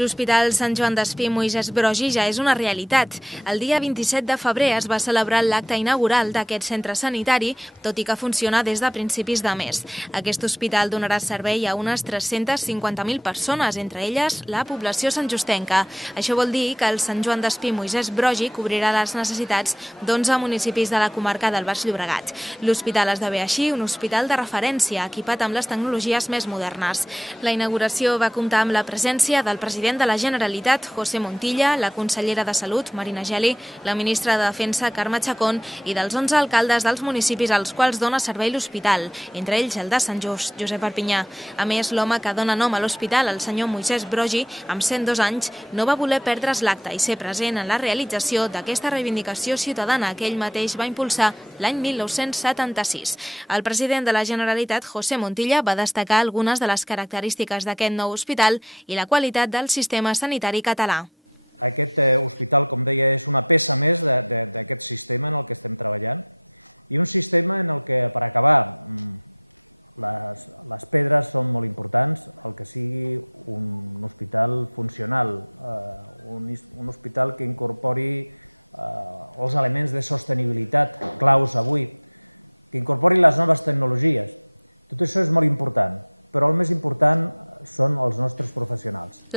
L'Hospital Sant Joan d'Espí Moisès Broggi ja és una realitat. El dia 27 de febrer es va celebrar l'acte inaugural d'aquest centre sanitari, tot i que funciona des de principis de mes. Aquest hospital donarà servei a unes 350.000 persones, entre elles la població santjustenca. Això vol dir que el Sant Joan d'Espí Moisès Broggi cobrirà les necessitats d'11 municipis de la comarca del Baix Llobregat. L'hospital esdevé així un hospital de referència, equipat amb les tecnologies més modernes. La inauguració va comptar amb la presència del president de la Generalitat, José Montilla, la consellera de Salut, Marina Geli, la ministra de Defensa, Carme Chacón, i dels 11 alcaldes dels municipis als quals dona servei l'hospital, entre ells el de Sant Just, Josep Perpinyà. A més, l'home que dona nom a l'hospital, el senyor Moisès Broggi, amb 102 anys, no va voler perdre's l'acte i ser present en la realització d'aquesta reivindicació ciutadana que ell mateix va impulsar l'any 1976. El president de la Generalitat, José Montilla, va destacar algunes de les característiques d'aquest nou hospital i la qualitat del sistema sanitari català.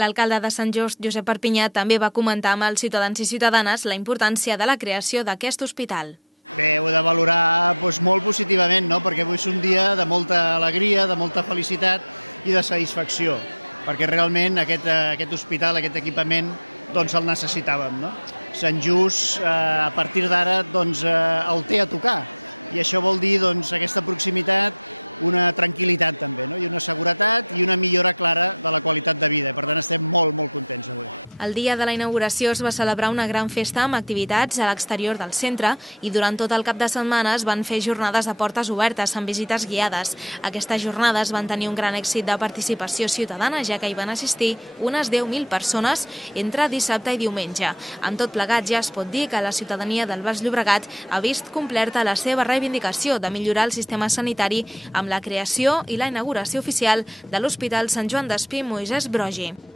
L'alcalde de Sant Just, Josep Perpinyà, també va comentar amb els ciutadans i ciutadanes la importància de la creació d'aquest hospital. El dia de la inauguració es va celebrar una gran festa amb activitats a l'exterior del centre i durant tot el cap de setmana es van fer jornades de portes obertes amb visites guiades. Aquestes jornades van tenir un gran èxit de participació ciutadana, ja que hi van assistir unes 10.000 persones entre dissabte i diumenge. Amb tot plegat, ja es pot dir que la ciutadania del Baix Llobregat ha vist complerta la seva reivindicació de millorar el sistema sanitari amb la creació i la inauguració oficial de l'Hospital Sant Joan d'Espí Moisès Broggi.